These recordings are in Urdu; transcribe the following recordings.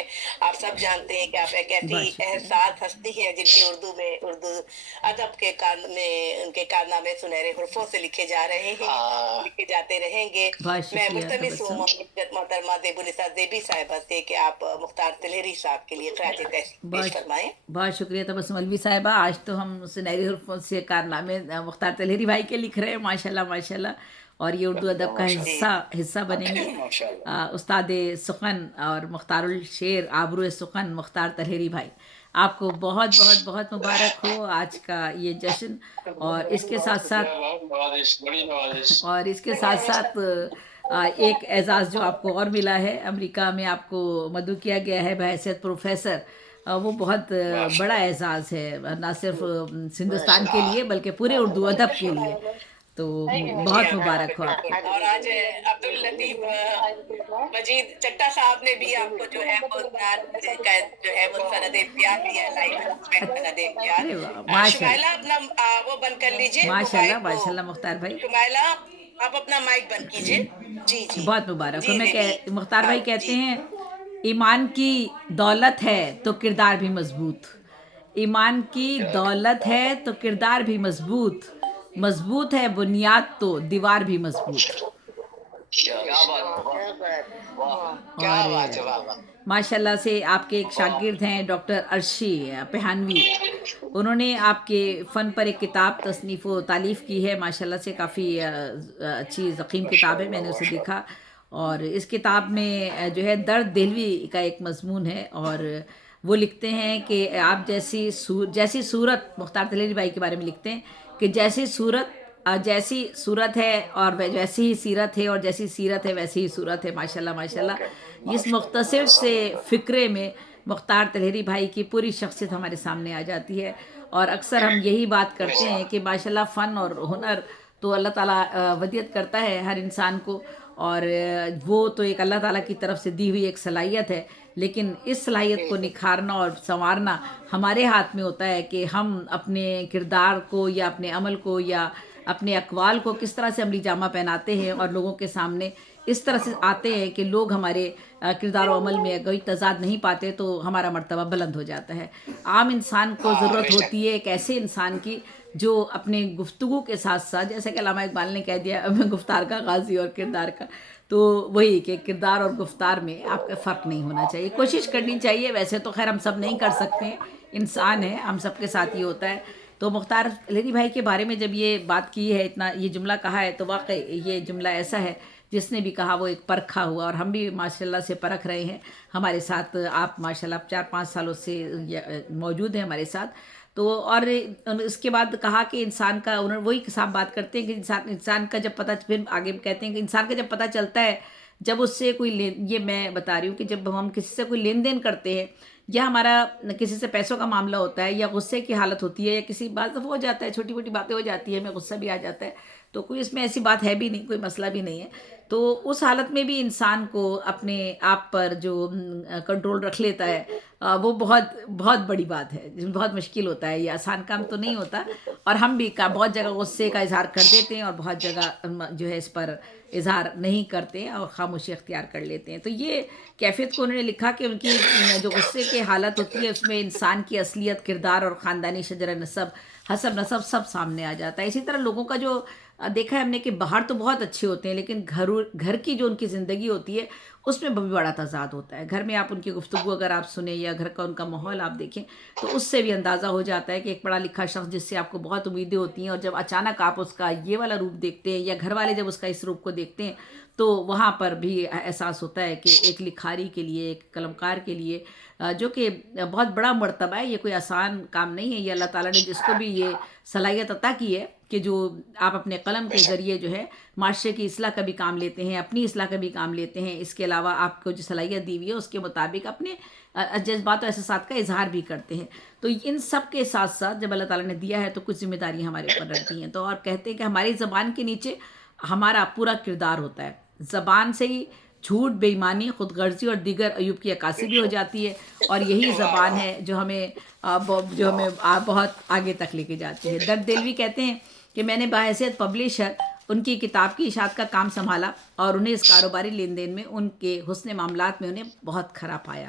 ہیں. آپ سب جانتے ہیں کہ آپ ایک ایسی بہت شکریہ. احساس ہستی ہیں جن کے اردو ادب کے میں ان کے کارنامے سنہرے حروفوں سے لکھے جا رہے ہیں، لکھے جاتے رہیں گے. بہت میں شکریہ ملتمس ہوں تبسم. محترمہ زیب النساء زیبی صاحبہ سے کہ آپ مختار طلحری صاحب کے لیے خراج تحسین پیش بہت فرمائیں. بہت شکریہ تبسم الوی صاحبہ. آج تو ہم سنہری حروفوں سے کارنامے مختار طلحری بھائی کے لکھ رہے ہیں. ماشاء اللہ ماشاء اللہ. اور یہ اردو ادب کا حصہ بنیں گے. استاد سخن اور مختار الشعر آبرو سخن مختار طلحری بھائی. آپ کو بہت بہت بہت مبارک ہو آج کا یہ جشن. اور اس کے ساتھ ساتھ ایک اعزاز جو آپ کو اور ملا ہے امریکہ میں، آپ کو مدعو کیا گیا ہے بحیثیت پروفیسر. وہ بہت بڑا اعزاز ہے، نہ صرف ہندوستان کے لیے بلکہ پورے اردو ادب کے لیے. تو جی بہت ہاں مبارک ہو بالکل آپ کو. بالکل. اور آج عبداللطیف مجید چٹا صاحب نے بھی آپ کو جو ہے وہ جو ہے وہ سند امتیاز دیا ہے، لائف انویسٹمنٹ سند امتیاز. ارے واہ، ماشاء شمائلہ اللہ اپنا وہ بند کر لیجئے ماشاء اللہ موبائل کو. ماشاء اللہ مختار بھائی. شمائلہ آپ اپنا مائک بند کیجئے. جی جی بہت مبارک ہو. جی زیبی. مختار ہاں بھائی کہتے جی. ہیں ایمان کی دولت ہے تو کردار بھی مضبوط. ایمان کی دولت ہے تو کردار بھی مضبوط. مضبوط ہے بنیاد تو دیوار بھی مضبوط. اور ماشاء اللہ سے آپ کے ایک شاگرد ہیں ڈاکٹر عرشی پہانوی. انہوں نے آپ کے فن پر ایک کتاب تصنیف و تالیف کی ہے. ماشاء اللہ سے کافی اچھی ضخیم کتاب ہے، میں نے اسے دیکھا. اور اس کتاب میں جو ہے درد دہلوی کا ایک مضمون ہے. اور وہ لکھتے ہیں کہ آپ جیسی صورت مختار طلحری بھائی کے بارے میں لکھتے ہیں کہ جیسی صورت ہے اور ویسی ہی سیرت ہے، اور جیسی سیرت ہے ویسی ہی صورت ہے. ماشاء اللہ ماشاء اللہ. اس مختصر سے فقرے میں مختار طلحری بھائی کی پوری شخصیت ہمارے سامنے آ جاتی ہے. اور اکثر ہم یہی بات کرتے ہیں کہ ماشاء اللہ فن اور ہنر تو اللہ تعالیٰ ودیت کرتا ہے ہر انسان کو، اور وہ تو ایک اللہ تعالیٰ کی طرف سے دی ہوئی ایک صلاحیت ہے. لیکن اس صلاحیت کو نکھارنا اور سنوارنا ہمارے ہاتھ میں ہوتا ہے کہ ہم اپنے کردار کو یا اپنے عمل کو یا اپنے اقوال کو کس طرح سے عملی جامہ پہناتے ہیں اور لوگوں کے سامنے اس طرح سے آتے ہیں کہ لوگ ہمارے کردار و عمل میں کوئی تضاد نہیں پاتے تو ہمارا مرتبہ بلند ہو جاتا ہے. عام انسان کو ضرورت ہوتی ہے ایک ایسے انسان کی جو اپنے گفتگو کے ساتھ ساتھ، جیسے کہ علامہ اقبال نے کہہ دیا گفتار کا غازی اور کردار کا، تو وہی کہ کردار اور گفتار میں آپ کا فرق نہیں ہونا چاہیے. کوشش کرنی چاہیے. ویسے تو خیر ہم سب نہیں کر سکتے ہیں، انسان ہے، ہم سب کے ساتھ یہ ہوتا ہے. تو مختار طلحری بھائی کے بارے میں جب یہ بات کی ہے، اتنا یہ جملہ کہا ہے، تو واقعی یہ جملہ ایسا ہے جس نے بھی کہا وہ ایک پرکھا ہوا. اور ہم بھی ماشاء اللہ سے پرکھ رہے ہیں. ہمارے ساتھ آپ ماشاء اللہ 4-5 سالوں سے موجود ہیں ہمارے ساتھ. تو اور اس کے بعد کہا کہ انسان کا، انہوں نے وہی صاحب بات کرتے ہیں کہ انسان کا جب پتہ، پھر آگے کہتے ہیں کہ انسان کا جب پتہ چلتا ہے، جب اس سے کوئی یہ میں بتا رہی ہوں کہ جب ہم کسی سے کوئی لین دین کرتے ہیں یا ہمارا کسی سے پیسوں کا معاملہ ہوتا ہے یا غصے کی حالت ہوتی ہے یا کسی بات ہو جاتا ہے، چھوٹی موٹی باتیں ہو جاتی ہیں، ہمیں غصہ بھی آ جاتا ہے، تو کوئی اس میں ایسی بات ہے بھی نہیں، کوئی مسئلہ بھی نہیں ہے. تو اس حالت میں بھی انسان کو اپنے آپ پر جو کنٹرول رکھ لیتا ہے، وہ بہت بہت بڑی بات ہے. بہت مشکل ہوتا ہے، یہ آسان کام تو نہیں ہوتا. اور ہم بھی بہت جگہ غصے کا اظہار کر دیتے ہیں اور بہت جگہ جو ہے اس پر اظہار نہیں کرتے ہیں اور خاموشی اختیار کر لیتے ہیں. تو یہ کیفیت کو انہوں نے لکھا کہ ان کی جو غصے کی حالت ہوتی ہے اس میں انسان کی اصلیت، کردار اور خاندانی شجرہ نسب، حسب نسب سب سامنے آ جاتا ہے. اسی طرح لوگوں کا جو دیکھا ہے ہم نے کہ باہر تو بہت اچھے ہوتے ہیں، لیکن گھر کی جو ان کی زندگی ہوتی ہے اس میں بھی بڑا تضاد ہوتا ہے. گھر میں آپ ان کی گفتگو اگر آپ سنیں یا گھر کا ان کا ماحول آپ دیکھیں تو اس سے بھی اندازہ ہو جاتا ہے کہ ایک پڑھا لکھا شخص جس سے آپ کو بہت امیدیں ہوتی ہیں، اور جب اچانک آپ اس کا یہ والا روپ دیکھتے ہیں یا گھر والے جب اس کا اس روپ کو دیکھتے ہیں تو وہاں پر بھی احساس ہوتا ہے کہ ایک لکھاری کے لیے، ایک قلمکار کے لیے جو کہ بہت بڑا مرتبہ ہے، یہ کوئی آسان کام نہیں ہے. یہ اللہ تعالیٰ نے جس کو بھی یہ صلاحیت عطا کی ہے کہ جو آپ اپنے قلم کے ذریعے جو ہے معاشرے کی اصلاح کا بھی کام لیتے ہیں، اپنی اصلاح کا بھی کام لیتے ہیں. اس کے علاوہ آپ کو جو صلاحیت دی ہوئی ہے اس کے مطابق اپنے جذبات و احساسات کا اظہار بھی کرتے ہیں. تو ان سب کے ساتھ ساتھ جب اللہ تعالیٰ نے دیا ہے تو کچھ ذمہ داریاں ہمارے اوپر رکھتی ہیں. تو اور کہتے ہیں کہ ہماری زبان کے نیچے ہمارا پورا کردار ہوتا ہے. زبان سے ہی جھوٹ، بے ایمانی، خود غرضی اور دیگر عیوب کی عکاسی بھی ہو جاتی ہے. اور یہی زبان ہے جو ہمیں بہت آگے تک لے کے جاتی ہے. درد دلوی کہتے ہیں کہ میں نے بحیثیت پبلشر ان کی کتاب کی اشاعت کا کام سنبھالا اور انہیں اس کاروباری لین دین میں ان کے حسن معاملات میں انہیں بہت خراب پایا.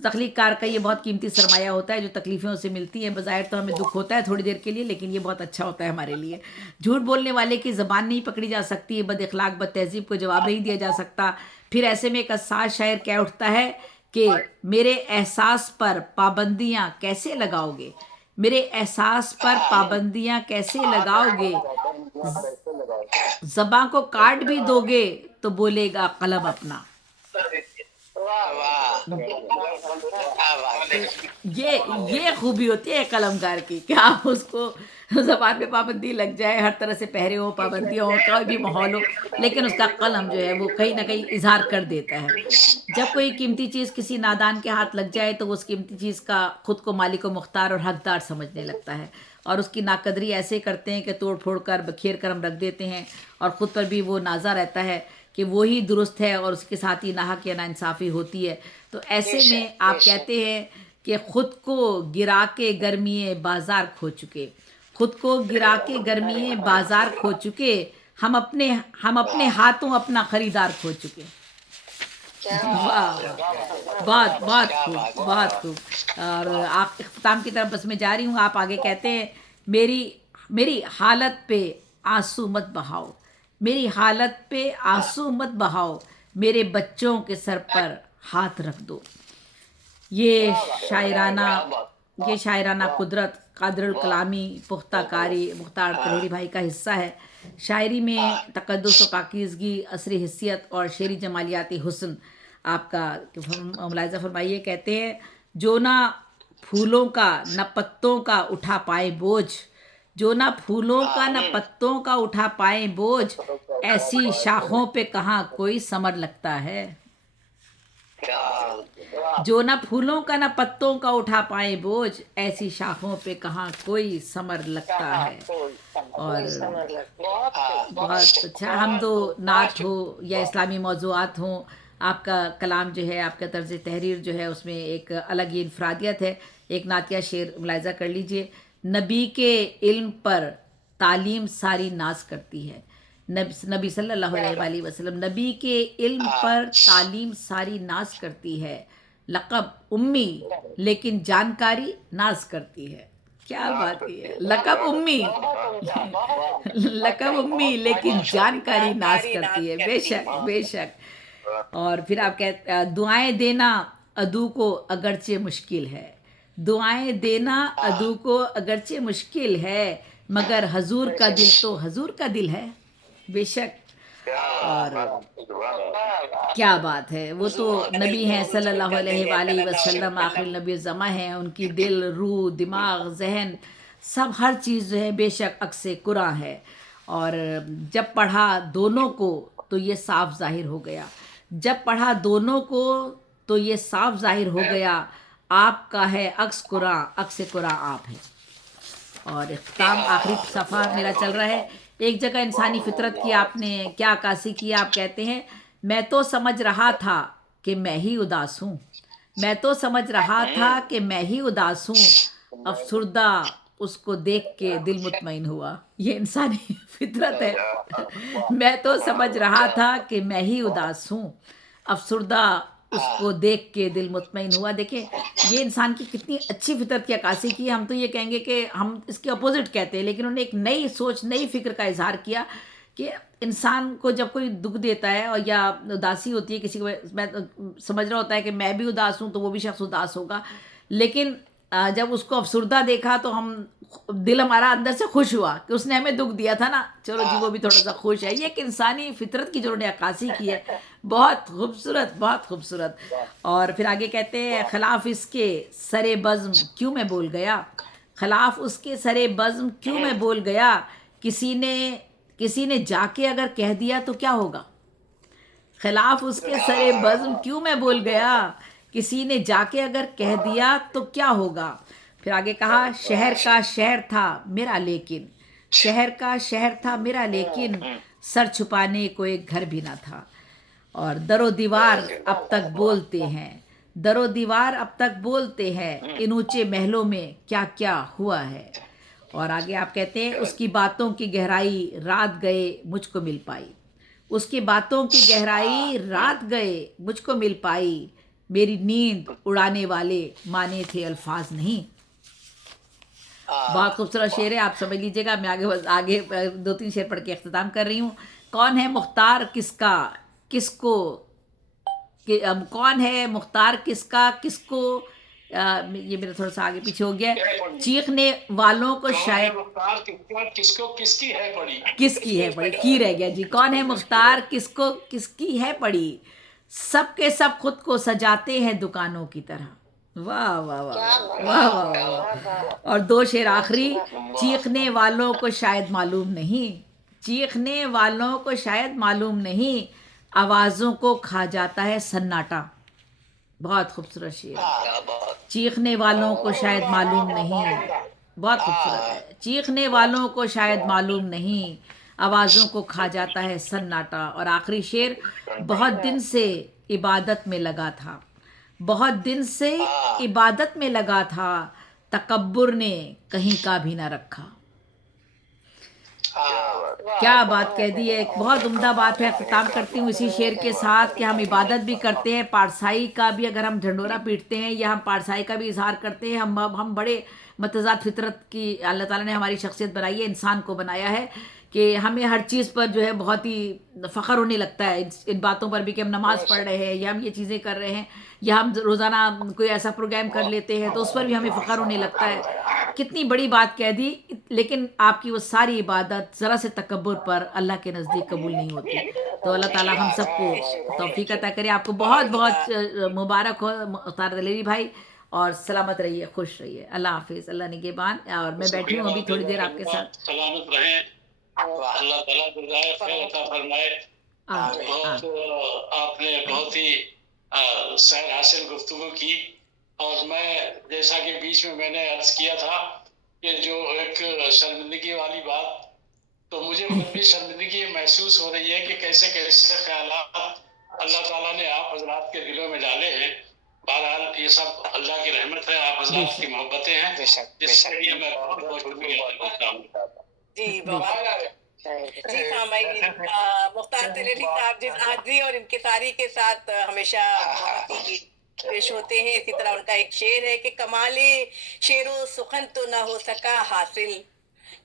تخلیق کار کا یہ بہت قیمتی سرمایہ ہوتا ہے جو تکلیفیں اسے ملتی ہیں. بظاہر تو ہمیں دکھ ہوتا ہے تھوڑی دیر کے لیے، لیکن یہ بہت اچھا ہوتا ہے ہمارے لیے. جھوٹ بولنے والے کی زبان نہیں پکڑی جا سکتی، بد اخلاق بد تہذیب کو جواب نہیں دیا جا سکتا. پھر ایسے میں ایک حساس شاعر کہہ اٹھتا ہے کہ میرے احساس پر پابندیاں کیسے لگاؤ گے، میرے احساس پر پابندیاں کیسے لگاؤ گے، زباں کو کاٹ بھی دو گے تو بولے گا قلم اپنا. یہ خوبی ہوتی ہے قلم کار کی کہ آپ اس کو زبان پہ پابندی لگ جائے، ہر طرح سے پہرے ہوں، پابندیاں ہوں، کوئی بھی ماحول ہو، لیکن اس کا قلم جو ہے وہ کہیں نہ کہیں اظہار کر دیتا ہے. جب کوئی قیمتی چیز کسی نادان کے ہاتھ لگ جائے تو وہ اس قیمتی چیز کا خود کو مالک و مختار اور حقدار سمجھنے لگتا ہے، اور اس کی ناقدری ایسے کرتے ہیں کہ توڑ پھوڑ کر بکھیر کر ہم رکھ دیتے ہیں، اور خود پر بھی وہ نازا رہتا ہے کہ وہی درست ہے اور اس کے ساتھ ہی ناحق یا ناانصافی ہوتی ہے. تو ایسے میں آپ کہتے ہیں کہ خود کو گرا کے گرمیے بازار کھو چکے، خود کو گرا کے گرمیے بازار کھو چکے، ہم اپنے ہاتھوں اپنا خریدار کھو چکے. واہ، بہت بہت خوب، بہت خوب. اور آپ اختتام کی طرف بس میں جا رہی ہوں. آپ آگے کہتے ہیں میری حالت پہ آنسو مت بہاؤ، میری حالت پہ آنسو مت بہاؤ، میرے بچوں کے سر پر ہاتھ رکھ دو. یہ شاعرانہ قدرت قادر الکلامی پختہ کاری مختار طلیری بھائی کا حصہ ہے. شاعری میں تقدس و پاکیزگی، عصری حسیت اور شعری جمالیاتی حسن آپ کا ملاحظہ فرمائیے. کہتے ہیں جو نہ پھولوں کا نہ پتوں کا اٹھا پائے بوجھ، جو نہ پھولوں کا نہ پتوں کا اٹھا پائے بوجھ، ایسی شاخوں پہ کہاں کوئی ثمر لگتا ہے. جو نہ پھولوں کا نہ پتوں کا اٹھا پائے بوجھ، ایسی شاخوں پہ کہاں کوئی ثمر لگتا ہے. اور بہت اچھا. حمد و نعت ہو یا اسلامی موضوعات ہوں، آپ کا کلام جو ہے، آپ کا طرز تحریر جو ہے، اس میں ایک الگ ہی انفرادیت ہے. ایک نعتیہ شعر ملاحظہ کر لیجئے. نبی کے علم پر تعلیم ساری ناز کرتی ہے، نبی صلی اللہ علیہ وآلہ وسلم نبی کے علم پر تعلیم ساری ناز کرتی ہے. لقب امی لیکن جانکاری ناز کرتی ہے. کیا بات کی ہے، لقب امی لقب امی لیکن جانکاری ناز کرتی ہے. بے شک بے شک. اور پھر آپ کہتے دعائیں دینا عدو کو اگرچہ مشکل ہے، دعائیں دینا عدو کو اگرچہ مشکل ہے، مگر حضور کا دل تو حضور کا دل ہے. بے شک. اور کیا بات ہے، وہ تو نبی ہیں صلی اللہ علیہ وآلہ وسلم، آخر نبی الزماں ہیں. ان کی دل، روح، دماغ، ذہن، سب ہر چیز جو ہے بے شک عکس قرآن ہے. اور جب پڑھا دونوں کو تو یہ صاف ظاہر ہو گیا، جب پڑھا دونوں کو تو یہ صاف ظاہر ہو گیا، آپ کا ہے عکس قرآن، عکس قرآن آپ ہے. اور اختتام آخری صفحہ میرا چل رہا ہے. ایک جگہ انسانی فطرت کی آپ نے کیا عکاسی کی. آپ کہتے ہیں میں تو سمجھ رہا تھا کہ میں ہی اداس ہوں، میں تو سمجھ رہا تھا کہ میں ہی اداس ہوں، افسردہ اس کو دیکھ کے دل مطمئن ہوا. یہ انسانی فطرت ہے. میں تو سمجھ رہا تھا کہ میں ہی اداس ہوں، افسردہ اس کو دیکھ کے دل مطمئن ہوا. دیکھیں یہ انسان کی کتنی اچھی فطرت کی عکاسی کی ہے. ہم تو یہ کہیں گے کہ ہم اس کے اپوزٹ کہتے ہیں، لیکن انہوں نے ایک نئی سوچ، نئی فکر کا اظہار کیا کہ انسان کو جب کوئی دکھ دیتا ہے اور یا اداسی ہوتی ہے کسی کو، میں سمجھ رہا ہوتا ہے کہ میں بھی اداس ہوں تو وہ بھی شخص اداس ہوگا، لیکن جب اس کو افسردہ دیکھا تو دل ہمارا اندر سے خوش ہوا کہ اس نے ہمیں دکھ دیا تھا نا، چلو جی وہ بھی تھوڑا سا خوش ہے. یہ ایک انسانی فطرت کی جو انہوں نے عکاسی کی ہے، بہت خوبصورت، بہت خوبصورت. اور پھر آگے کہتے ہیں خلاف اس کے سر بزم کیوں میں بول گیا، خلاف اس کے سر بزم کیوں میں بول گیا، کسی نے جا کے اگر کہہ دیا تو کیا ہوگا. خلاف اس کے سر بزم کیوں میں بول گیا، کسی نے جا کے اگر کہہ دیا تو کیا ہوگا. پھر آگے کہا شہر کا شہر تھا میرا لیکن، شہر کا شہر تھا میرا لیکن، سر چھپانے کو ایک گھر بھی نہ تھا. اور در و دیوار اب تک بولتے ہیں، در و دیوار اب تک بولتے ہیں، ان اونچے محلوں میں کیا کیا ہوا ہے. اور آگے آپ کہتے ہیں اس کی باتوں کی گہرائی رات گئے مجھ کو مل پائی، اس کی باتوں کی گہرائی رات گئے مجھ کو مل پائی، میری نیند اڑانے والے مانے تھے الفاظ نہیں. بہت خوبصورت شعر ہے, آپ سمجھ لیجیے گا. میں آگے 2-3 شعر پڑھ کے اختتام کر رہی ہوں. کون ہے مختار کس کا کس کو, کون ہے مختار کس کا کس کو, یہ میرا تھوڑا سا آگے پیچھے ہو گیا. چیخنے والوں کو شاید کس کو کس کی ہے پڑی, کس کی ہے پڑی, کی رہ گیا جی. کون ہے مختار کس کو کس کی ہے پڑی, سب کے سب خود کو سجاتے ہیں دکانوں کی طرح. واہ واہ واہ واہ واہ واہ. اور 2 شعر آخری. چیخنے والوں کو شاید معلوم نہیں, چیخنے والوں کو شاید معلوم نہیں, آوازوں کو کھا جاتا ہے سناٹا. بہت خوبصورت شعر. چیخنے والوں کو شاید معلوم نہیں, بہت خوبصورت ہے. چیخنے والوں کو شاید معلوم نہیں, آوازوں کو کھا جاتا ہے سناٹا. اور آخری شعر. بہت دن سے عبادت میں لگا تھا, بہت دن سے عبادت میں لگا تھا, تکبر نے کہیں کا بھی نہ رکھا. کیا بات کہہ دی ہے, ایک بہت عمدہ بات ہے. اختتام کرتی ہوں اسی شعر کے ساتھ کہ ہم عبادت بھی کرتے ہیں, پارسائی کا بھی, اگر ہم ڈھنڈورا پیٹتے ہیں یا ہم پارسائی کا بھی اظہار کرتے ہیں. ہم بڑے متضاد فطرت کی اللہ تعالیٰ نے ہماری شخصیت بنائی ہے, انسان کو بنایا ہے کہ ہمیں ہر چیز پر جو ہے بہت ہی فخر ہونے لگتا ہے, ان باتوں پر بھی کہ ہم نماز پڑھ رہے ہیں یا ہم یہ چیزیں کر رہے ہیں یا ہم روزانہ کوئی ایسا پروگرام کر لیتے ہیں تو اس پر بھی ہمیں فخر ہونے لگتا ہے. کتنی بڑی بات کہہ دی, لیکن آپ کی وہ ساری عبادت ذرا سے تکبر پر اللہ کے نزدیک قبول نہیں ہوتی. تو اللہ تعالیٰ ہم سب کو توفیق عطا کرے. آپ کو بہت بہت مبارک ہو مختار دلیری بھائی, اور سلامت رہیے, خوش رہیے. اللہ حافظ, اللہ نگہبان. اور میں بیٹھی ہوں ابھی تھوڑی دیر آپ کے ساتھ. سلامت رہیں, اللہ تعالیٰ جزائے خیر عطا فرمائے. بہت آپ نے بہت ہی سیر حاصل گفتگو کی, اور میں جیسا کہ بیچ میں نے عرض کیا تھا کہ جو ایک شرمندگی والی بات, تو مجھے خود بھی شرمندگی محسوس ہو رہی ہے کہ کیسے کیسے خیالات اللہ تعالیٰ نے آپ حضرات کے دلوں میں ڈالے ہیں. بہرحال یہ سب اللہ کی رحمت ہے, آپ حضرات کی محبتیں ہیں, جس کے لیے میں بہت بہت شکریہ ادا کرتا ہوں. جی جی سامعین, مختار دلیری صاحب جس عاجزی اور انکساری کے ساتھ ہمیشہ بہت ہی پیش ہوتے ہیں, اسی طرح ان کا ایک شعر ہے کہ کمال شعر و سخن تو نہ ہو سکا حاصل,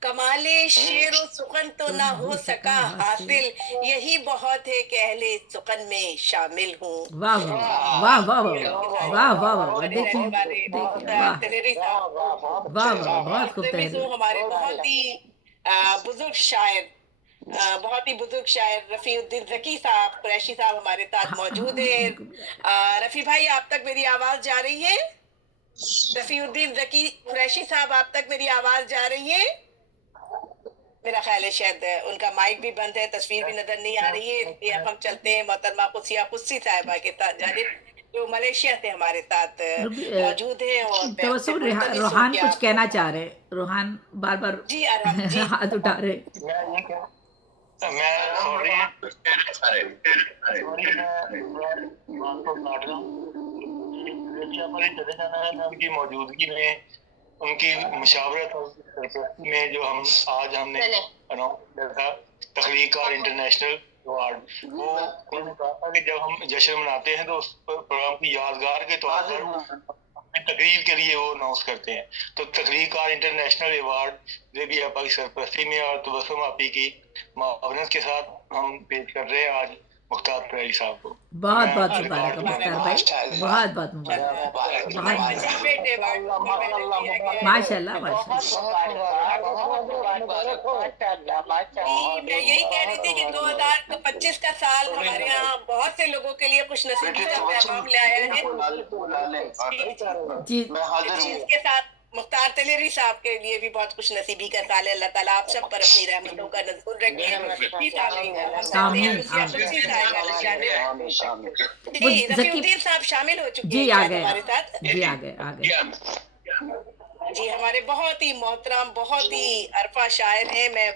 کمال شعر و سخن تو نہ ہو سکا حاصل, یہی بہت ہے کہ اہل سخن میں شامل ہوں. واہ واہ واہ واہ واہ واہ واہ. دیکھیں واہ دلیری صاحب واہ واہ, بہت خوب تحریر. ہمارے بہت ہی بزرگ شاعر, بہت ہی بزرگ شاعر رفیع الدین ذکی صاحب قریشی صاحب ہمارے ساتھ موجود ہیں. رفیع بھائی, آپ تک میری آواز جا رہی ہے؟ رفیع الدین ذکی قریشی صاحب, آپ تک میری آواز جا رہی ہے؟ میرا خیال ہے شاید ان کا مائک بھی بند ہے, تصویر بھی نظر نہیں آ رہی ہے. اس لیے اب ہم چلتے ہیں محترمہ قدسیہ قدسی صاحبہ کے ساتھ جانب, جو ملیشیا سے ہمارے ساتھ موجود ہے. توسم روحان کچھ کہنا چاہ رہے, روحان بار بار جی ارحم جی ہاتھ اٹھا رہے. ان کی موجودگی میں, ان کی مشاورت میں جو ہم نے اناؤنس کیا تھا تخلیق اور انٹرنیشنل ایوارڈ, وہ انہوں نے کہا تھا کہ جب ہم جشن مناتے ہیں تو اس پروگرام کی یادگار کے طور پر تقریب کے لیے وہ اناؤنس کرتے ہیں. تو تخلیق اور انٹرنیشنل ایوارڈ زیبی آپا کی سرپرستی میں اور تبسم آپی کی معاونت کے ساتھ ہم پیش کر رہے ہیں آج مختار قریشی صاحب کو. بہت بہت مبارک مختار بھائی, بہت بہت مبارک, ماشاء اللہ میں یہی کہہ رہی تھی کہ 2025 کا سال ہمارے یہاں بہت سے لوگوں کے لیے خوش نصیبی کا پیغام لے آیا ہے. جی اس کے ساتھ مختار دلیری صاحب کے لیے بھی بہت خوش نصیبی کا سال ہے. اللہ تعالیٰ آپ سب پر اپنی رحمتوں کا نظر رکھے. رفیع الدین صاحب شامل ہو چکے جی, ہیں آ گئے ہمارے ساتھ. جی, آ گئے جی, ہمارے بہت ہی محترم, بہت ہی عرفہ شاعر ہیں. میں